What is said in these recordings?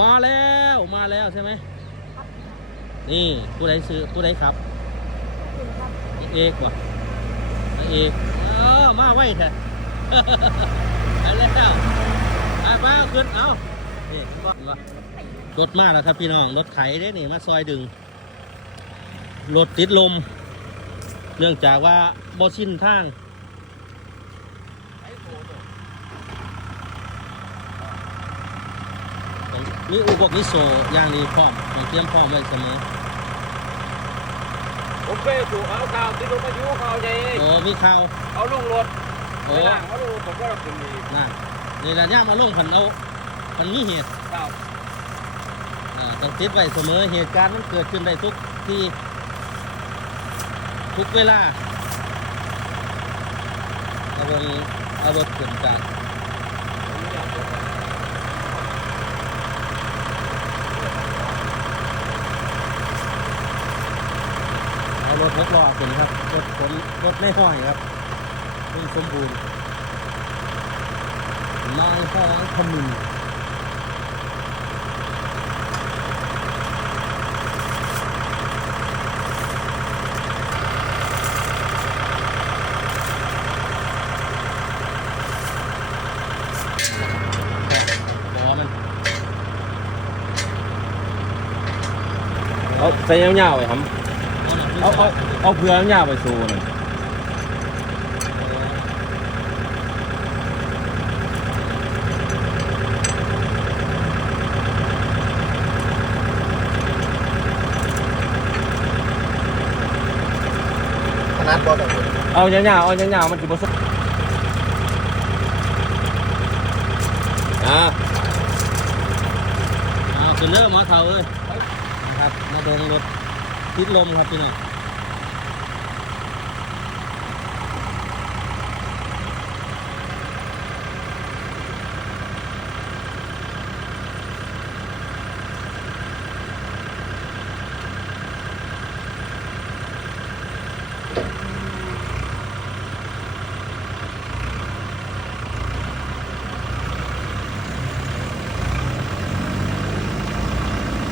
มาแล้วมาแล้วใช่ไหมนี่ผู้ใดซื้อผู้ใดครับเอกว่ะเอกเออมาไว้แท้ไปแล้วไปไปเอาขึ้นเอานี่รถมาแล้วครับพี่น้องรถไถได้นี่มาซอยดึงรถติดลม เนื่องจากว่าบ่ชินทาง ต้อง มีอุปกรณ์นิโซอย่างนี้พร้อมต้องเตรียมพร้อมไว้เสมอผมไปสู่เอาข่าวที่ลงมาอยู่ข่าวใหญ่โอ้มีข่าวเอาลงรถโอ้ไปล่างเอาลงรถผมก็รับเป็นดีนั่นนี่แหละย่ามาลงพันเอาพันมีเหตุครับอ่าต้องติดไว้เสมอเหตุการณ์มันเกิดขึ้นได้ทุกที่ทุกเวลาเอาวงเอารถขึ้นจาก รถหกล้อขึ้นครับ รถขนรถไม่ห้อยครับซึ่งสมบูรณ์นายห้อยขมินบอเอาใส่ยาวๆไว้ครับ เอาเอาเอาเพื่อยาวไปสู่นั่นขนาดบอลแบบนี้เอายาวๆเอายาวๆมันสิบ่สุดอ่าเอาขึ้นเริ่มมาเขาเลยครับมาดงรถทิศลมครับพี่น้อง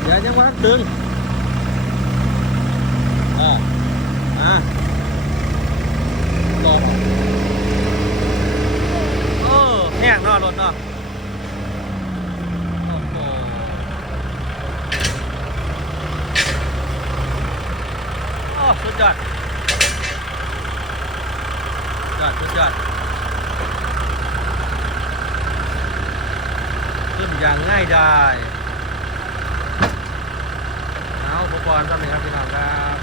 อย่ายังว่าดึงอ่าอ่ารอเออแห้งเนอรถเนาะโอ้โหโอ้สุดยอดยอดสุดยอดขึ้นอย่างง่ายดาย ก่อนจำเลยครับพี่น้องครับ